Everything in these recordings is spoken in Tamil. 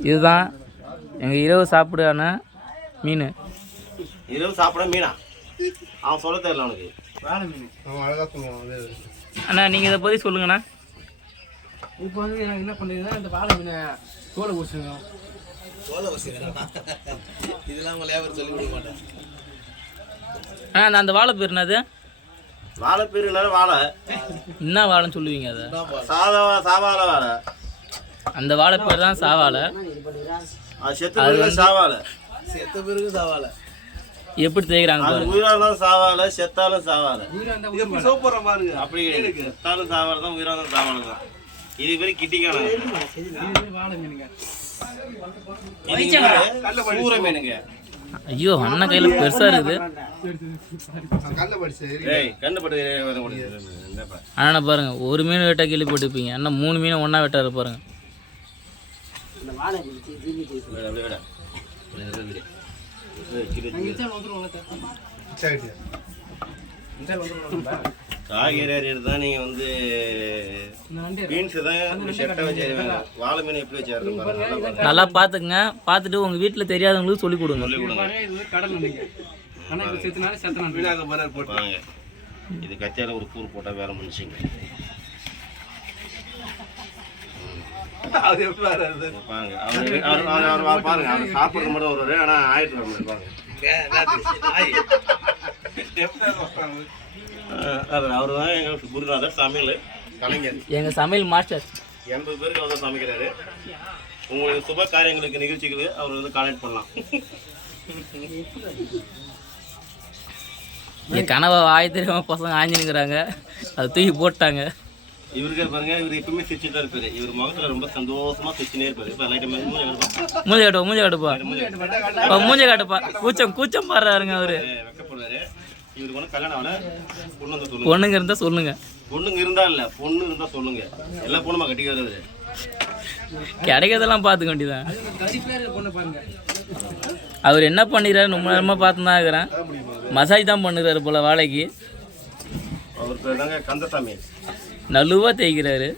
இதுதான் எங்கள் இரவு சாப்பிடான மீன். இரவு சாப்பிட மீனா? அவன் சொல்ல தெரியல அது அண்ணா நீங்கள் இதை பற்றி சொல்லுங்கண்ணா. இப்போ வந்து எனக்கு என்ன பண்ணுறதுன்னா இந்த வாழை மீனை தோலை ஊசுங்க இதெல்லாம் உங்க லேபர் சொல்லி கொடுக்க மாட்டேன். அண்ணா அந்த- அந்த வாழை பேர் என்னது? வாழை பேர் இல்லாத வாழை. என்ன வாழைன்னு சொல்லுவீங்க அதை? சாதா சாவாழை வாழை. அந்த வாழை பேர் தான் சாவாழை அது செத்து பிறகு சாவாழை செத்த பிறகு சவாலை எப்படி தேய்க்கிறாங்க அது பாருங்க சாவாழை செத்தாலும் சாவாழை எப்படி சோப்புற பாருங்க அப்படி கிடையாது செத்தாலும் சாவாழை தான் உயிரானாலும் சாவாழை தான் இது பேர் கிட்டிக்கான மீனுங்க சூர மீனுங்க ஐயோ அண்ணன் கையில் பெருசாக இருக்குது ஏய் கண்டுபட்டு என்னப்பா அண்ணா பாருங்க ஒரு மீன் வெட்டா கேள்விப்பட்டிருப்பீங்க அண்ணன் மூணு மீனை ஒன்றா வெட்டாரு பாருங்க காய்கறி தான் நீங்கள் வந்து பீன்ஸ் தான் செட்டை வச்சு அறிவாங்க வாழை மீன் எப்படி வச்சு அறுத்து பாருங்க நல்லா பார்த்துக்குங்க. பார்த்துட்டு உங்கள் வீட்டில் தெரியாதவங்களுக்கு சொல்லிக் கொடுங்க. சொல்லி கொடுங்க. கடல் ஆனால் செத்துனாலே செத்தனா இது கத்தியால ஒரு கூறு போட்டால் வேலை முடிச்சுங்க அது எப்படி வராது பாருங்க. அவர் அவர் அவர் பாருங்க. அவர் சாப்பிட்றது மட்டும் வருவாரு ஆனால் ஆயிட்டு வர மாதிரி பாருங்க. அவர் அவர் தான் எங்கள் குருநாதர் சமையல். கலைஞர். எங்கள் சமையல் மாஸ்டர். எண்பது பேருக்கு அவர் தான் சமைக்கிறாரு. உங்களுக்கு சுப காரியங்களுக்கு நிகழ்ச்சிகளுக்கு அவர் வந்து கான்டாக்ட் பண்ணலாம். என் கனவை வாய் தெரியாம பசங்க ஆஞ்சினுங்கிறாங்க. அதை தூக்கி போட்டாங்க இவருக்கு பாருங்க இவர் எப்பவுமே சிரிச்சுட்டு தான் இருப்பாரு. இவர் முகத்துல ரொம்ப சந்தோஷமா சிரிச்சுனே இருப்பாரு. இப்போ லைட்டை மூஞ்சி மூஞ்ச காட்டுப்பா மூஞ்ச காட்டுப்பா. அப்பா, மூஞ்ச காட்டுப்பா. கூச்சம் கூச்சம் பாடுறாருங்க அவரு. வைக்கப்படுறாரு இவருக்கு கல்யாணம் ஆகல. பொண்ணு வந்து சொல்லுங்க. பொண்ணுங்க இருந்தா சொல்லுங்க. பொண்ணுங்க இருந்தா இல்ல பொண்ணு இருந்தா சொல்லுங்க. எல்லா பொண்ணுமா கட்டிக்க வருது கிடைக்கிறதெல்லாம் பார்த்துக்க வேண்டியதான் அவர் என்ன பண்ணிடுறாரு ரொம்ப நேரமாக பார்த்து தான் இருக்கிறேன். மசாஜ் தான் பண்ணுறாரு போல வாழைக்கு. அவர் பேர் தாங்க கந்தசாமி. நலுவாக தேய்க்கிறாரு.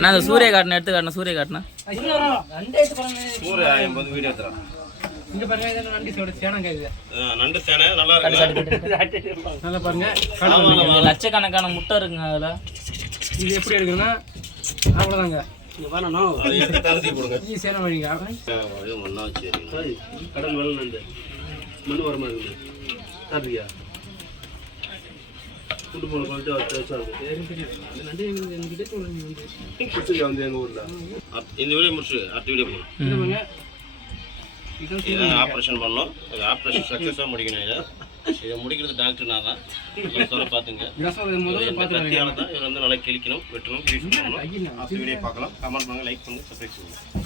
நான் அந்த சூரிய காட்டின எடுத்து காட்டின சூரிய காட்டினா. இங்கே பாருங்க இதெல்லாம் நண்டு சோட? சேனம் கைது நண்டு சேனை நல்லா இருக்கு நல்லா பாருங்க. லட்சக்கணக்கான முட்டை இருக்குங்க அதில். இது எப்படி எடுக்கணும்னா அவ்வளோதாங்க வழிங்க ஒன்றா வச்சு கடல் வெள்ள நண்டு மண் வரமா இருக்குது. சாப்பிட்டியா குண்டு போன வச்சா வந்து எங்கள் ஊரில்? இந்த வீடியோ முடிச்சு அடுத்த வீடியோ போகணும் ஆப்ரேஷன் பண்ணோம் ஆப்ரேஷன் சக்ஸஸாக முடிக்கணும் இதை. இதை முடிக்கிறது டாக்டர்னா தான். இவர் சொல்ல பார்த்துங்க. கத்தியால தான் இவர் வந்து நல்லா கிழிக்கணும் வெட்டணும் வீடியோ பார்க்கலாம். கமெண்ட் பண்ணுங்க லைக் பண்ணுங்க சப்ஸ்கிரைப் பண்ணுங்க.